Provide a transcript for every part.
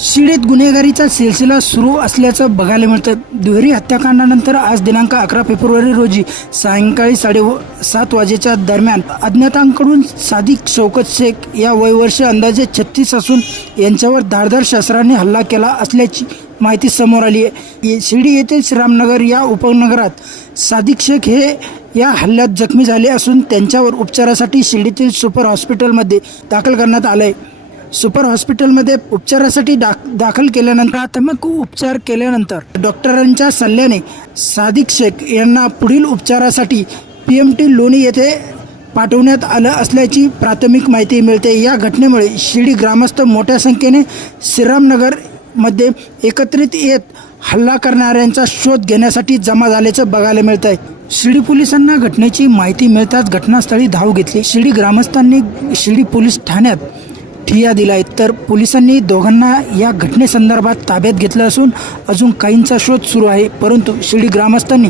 शिडीत गुन्हेगारीचा सिलसिला सुरू असल्याचं बघायला मिळतं. दुहेरी हत्याकांडानंतर आज दिनांक अकरा फेब्रुवारी रोजी सायंकाळी साडे सात वाजेच्या दरम्यान अज्ञातांकडून सादिक शौकत शेख या वयवर्ष अंदाजे छत्तीस असून यांच्यावर धारदार शस्त्राने हल्ला केला असल्याची माहिती समोर आली आहे. ये- शिर्डी येथील श्रीरामनगर या उपनगरात सादिक शेख हे या हल्ल्यात जखमी झाले असून त्यांच्यावर उपचारासाठी शिर्डीतील सुपर हॉस्पिटलमध्ये दाखल करण्यात आलं आहे सुपर हॉस्पिटलमध्ये उपचारासाठी दाख दाखल केल्यानंतर प्राथमिक उपचार केल्यानंतर डॉक्टरांच्या सल्ल्याने सादिक शेख यांना पुढील उपचारासाठी पी एम टी लोणी येथे पाठवण्यात आलं असल्याची प्राथमिक माहिती मिळते. या घटनेमुळे शिर्डी ग्रामस्थ मोठ्या संख्येने श्रीरामनगरमध्ये एकत्रित येत हल्ला करणाऱ्यांचा शोध घेण्यासाठी जमा झाल्याचं बघायला मिळत आहे शिर्डी पोलिसांना घटनेची माहिती मिळताच घटनास्थळी धाव घेतली. शिर्डी ग्रामस्थांनी शिर्डी पोलीस ठाण्यात ठिया दिलाय. तर पोलिसांनी दोघांना या घटनेसंदर्भात ताब्यात घेतलं असून अजून काहींचा शोध सुरू आहे. परंतु शिर्डी ग्रामस्थांनी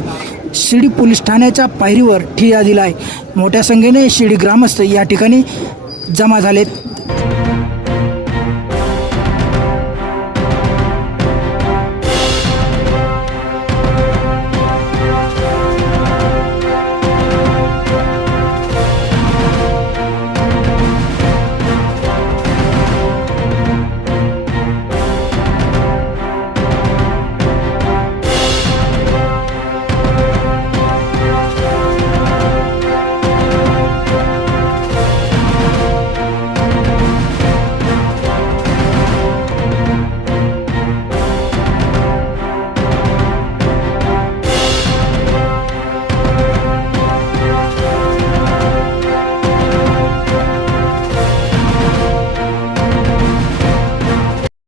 शिर्डी पोलीस ठाण्याच्या पायरीवर ठिया आहे मोठ्या संख्येने शिर्डी ग्रामस्थ या ठिकाणी जमा झालेत.